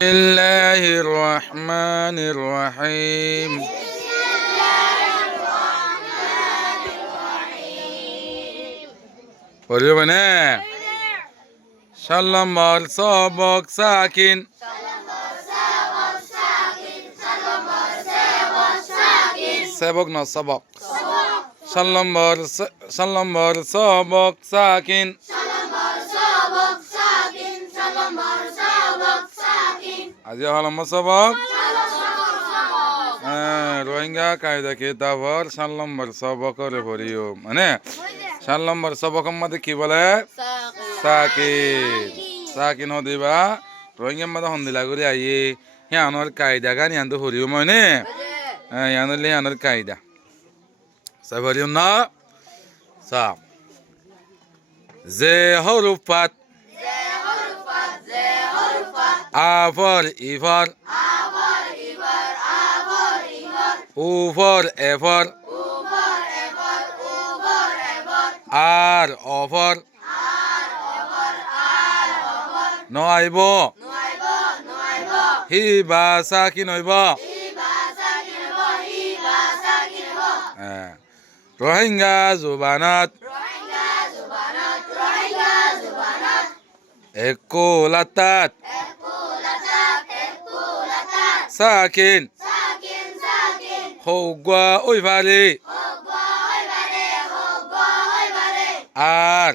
الله الرحمن الرحيم পরিবেনে সাল্লামর সবক সাকিন সেবক না সবক সাল্লামর সবক সাকিন আজি হলাম সবক রোহিঙ্গা কায়দা কিতাবর 7 নম্বর সবকরে পড়িও মানে 7 নম্বর সবক মধ্যে কি বলে সাকিন সাকিন হদিবা রোহিঙ্গা মধ্যে হন্দিলা করে আইয়ে ইয়ানোর কায়দা গান ইয়ান্দু হরিও মানে ইয়ানলে ইয়ানোর কায়দা সাবরিও না সা জে হরফাত আফর ইফর উফর এফর আর অফর নয়ব হিবা সাকিন হইব রোহিঙ্গা জুবানত একুলাতাত সাকিন হৌগা ওইভারে আর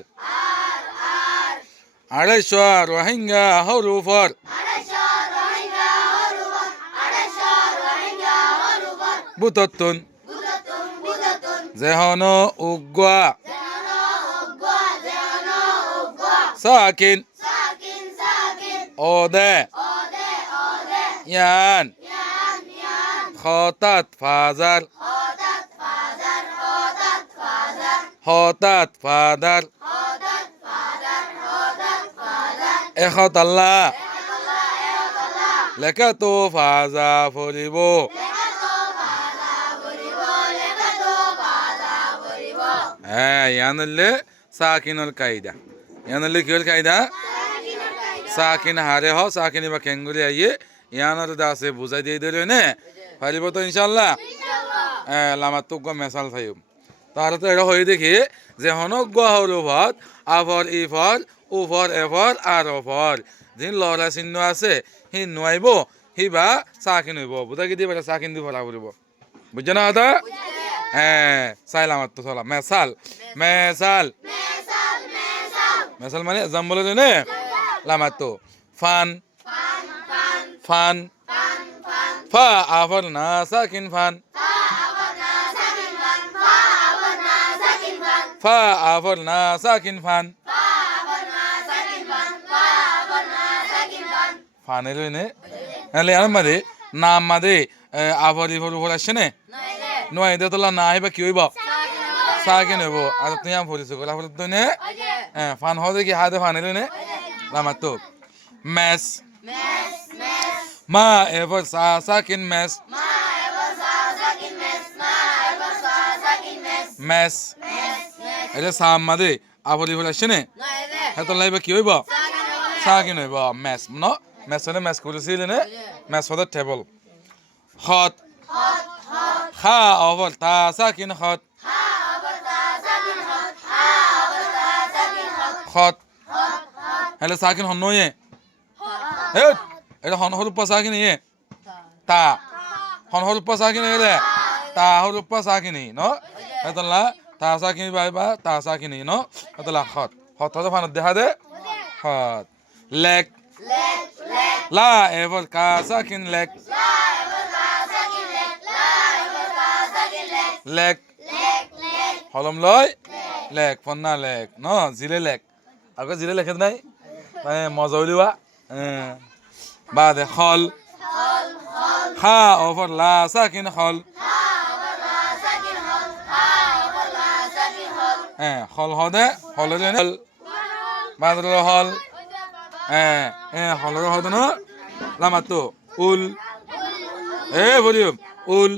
আড়াইশো রোহিঙ্গা হরুফর বুততুন যেহন উগ্গা সাকিন ওদে ইয়ান খতাত ফাজার হতাত ফাদার এখত আল্লাহ লেখা তো ফাজা ফরিব হ্যাঁ ইয়ানলে সাকিনুল কায়দা ইয়ানলে কি হল কায়দা সাকিন হারে হ সাকিন বা কেঙ্গুলি আইয়ে ইয়ানোর দাসে বুঝাই দিয়ে দিল নে পারিব তো ইনশাল্লাহ লামাত তো মেসাল থাইম তাহলে তো এটা হয়ে দেখি যে হনজ্ঞ হরফত আফর ইফর উফর এফর আর অফর যিনি লড়া চিহ্ন আছে সি নোৱাইব সি বা চাকিন হইব বুঝা কি দিয়ে চাকিন দি ভরা ফুরিব বুঝছে না কথা চাইল আমার তো চলা মেসাল মেসাল মেসাল মানে যাম বলে নে লামাত তো ফান ফান ফা আফর না সাকিন ফান ফা আফর না সাকিন ফান ফানের নে নাহলে আর মাদে নাম মাদে আফর ইফর উপর আসছে নে নয় দে তোলা না আইবা কি হইব সাকিন হইব আর তুই আম ফুরিছ গোলা ফুল তো নে ফান হদে কি হাতে ফানের নে লামাত তো মেস মা এফর সাকিন মেস মেস এটা সাম মাদে আফর ইফর আসছে নে হ্যাঁ তো লাইবা কি হইব সাকিন হইব মেস ন মেস হলে মেস করেছিল নে মেস হলে টেবল হত খা অফর তা সাকিন হত হত হলে সাকিন হন নয়ে হে এটা হন হরুপ সাকিন ইয়ে তা হন হরুপ সাকিন এলে তা হরুপ সাকিন ন এতলা তা সাকিন বাইবা তা সাকিন ন এতলা হত হত হত ফান দেখা দে হত লেক লা এভার কা সাকিন লেক লেক হলম লয় লেক ফন্না লেক ন জিলে লেক আগে জিলে লেখে নাই মানে মজা উলিবা বাদে খল খা ওভার লা সাকিন খল খল হদে হলরে হল বাদর হল হলরে হদ ন লামাতো উল ভলিউম উল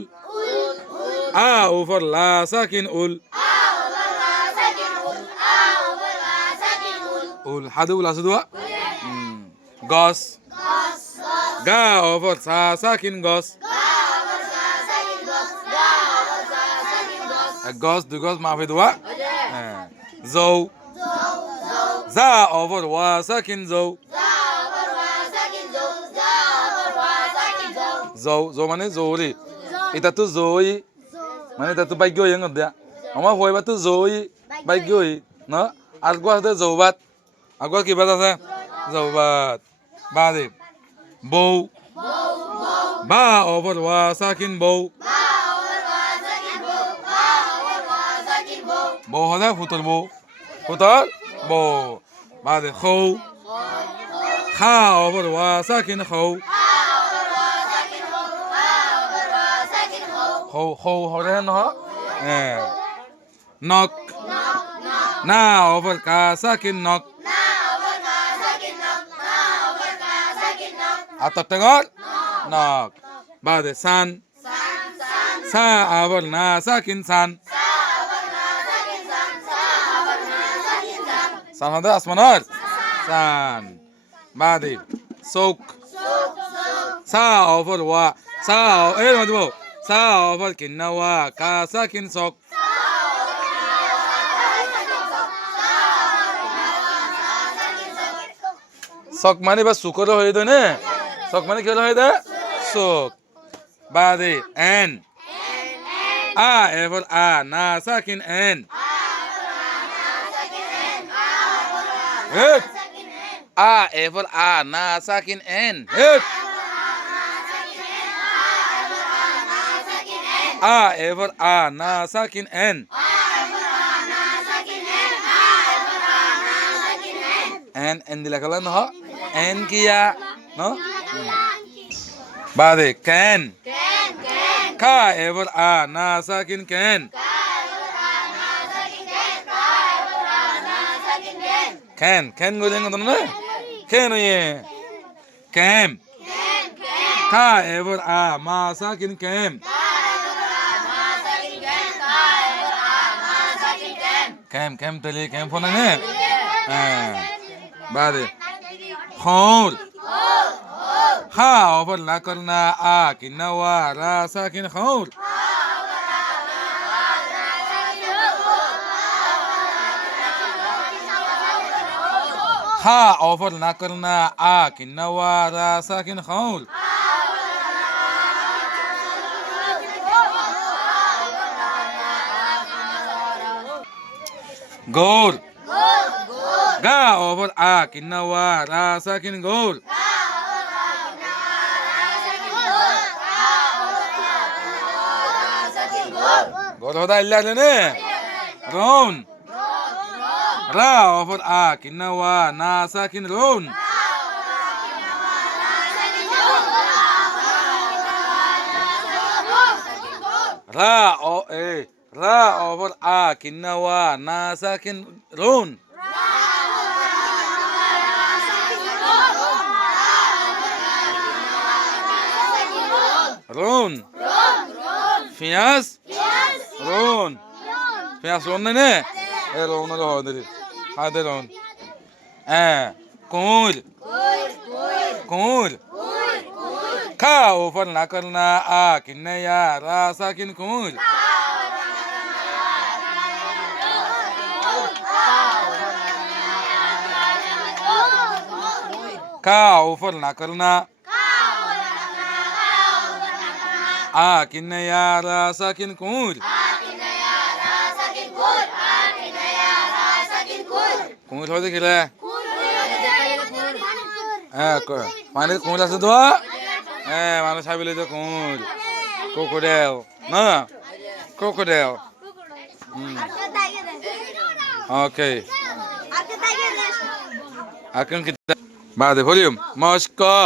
আ ওভার লা সাকিন উল উল হাদু উল আসুদুয়া গস Ga over sa sakin gos. গছ দুগছ মাফি দোয়া জৌ যা over wa sakin জৌ জৌ জৌ মানে জৌরি এটা তো জৌই মানে এটা তো ভাগ্য হয়ে গেল আমার হইবা তো জৌই ভাগ্য হই না আর গো আছে জৌবাত আগো কি বাত আছে জৌবাত বাদে বউ বা over wa sakin বউ বউ হলে ফুটর বউ ফুটর বউ বাদে খৌ খা over wa sakin খৌ খৌ খৌ হলে নহয় নক না over ka sakin নক আতর টেঙর নক বাদে সান সা over না sakin সান সান হতে আসমানর সান বাদে চৌক সা over wa সা এই মাতিব সা over কিন্না wa ka sakin চক চক মানে বা চুকর হয়ে দেয় না চক মানে কি হয়ে দেয় চক বাদে এন আ এবার আ না সাকিন এন আ এবার আ না সাকিন এন আ এবার আ না সাকিন এন en দিলা কলা নহ en কিয়া ন বাদে can ka এবার আ না সাকিন can can গলে না না can ওয়ে cam ka এবার আ মা সাকিন cam cam তলে cam ফোন না বাদে খৌর হা over না করনা আ কিন্না ওয়া রা সাকিন খৌর হা over না করনা আ কিন্না ওয়া রা সাকিন খৌর Gour ga over a kinna wa ra sakin gol gol hoda illa ne ron ra over a kinna wa na sakin ron ra o e ra over a kinna wa na sakin ron رون فياس رون فياس رون نه ايه رون له هذا رون كول كول كا اوفر نا کرنا ا كنه يا را ساكن كول كا اوفر نا کرنا आ किन्ने यारा साकिन cool cool हो देखिले माने cool আছে তো মানে ছাবিলে তো কূল ক্রোকোডাইল না ক্রোকোডাইল ওকে আকেন কি বাদে ভলিউম মস্কো